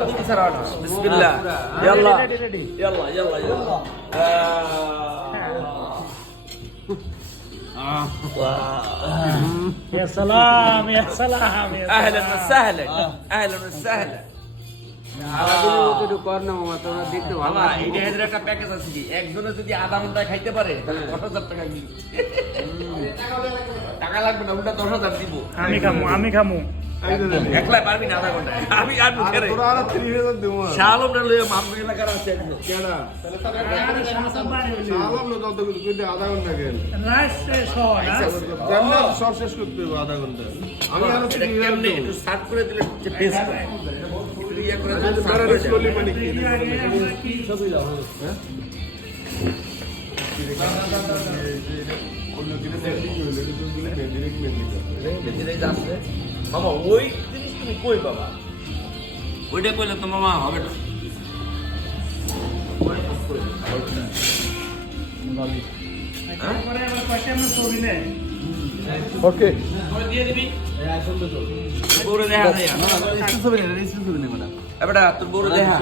بسم الله يلا يلا يلا يلا يا سلام يا سلام يا اهلا وسهلا اهلا وسهلا মামা এইটা এদের একটা প্যাকেজ আছে কি একজনে যদি আধা ঘন্টা খাইতে পারে তাহলে 10,000 টাকা দিই টাকা লাগবে না ওটা 10,000 দিব আমি খামু একলা পারবি না আধা ঘন্টায় আমি আর মুখে রে তোরা আর 3000 দেব শালমটা লয়ে মামু এলাকার আছে একজন কেডা শালম লো যত কইতে আধা ঘন্টা গেল রাইস শেষ হয় না কেমনে সব শেষ করতে হবে আধা ঘন্টা আমি আর কেমনে একটু স্টার্ট করে দিলে যে টেস্ট হয় ইয়া করে দিলে সারা স্লোলি মানে কি সবই দাও হ্যাঁ মামা ওই জিনিস তুমি কই পাবা ওইটা কইলে তো মামা হবে না ওকে দিয়ে দিবি বউরে দেখা যায় এবারে তোর বউরে দেখা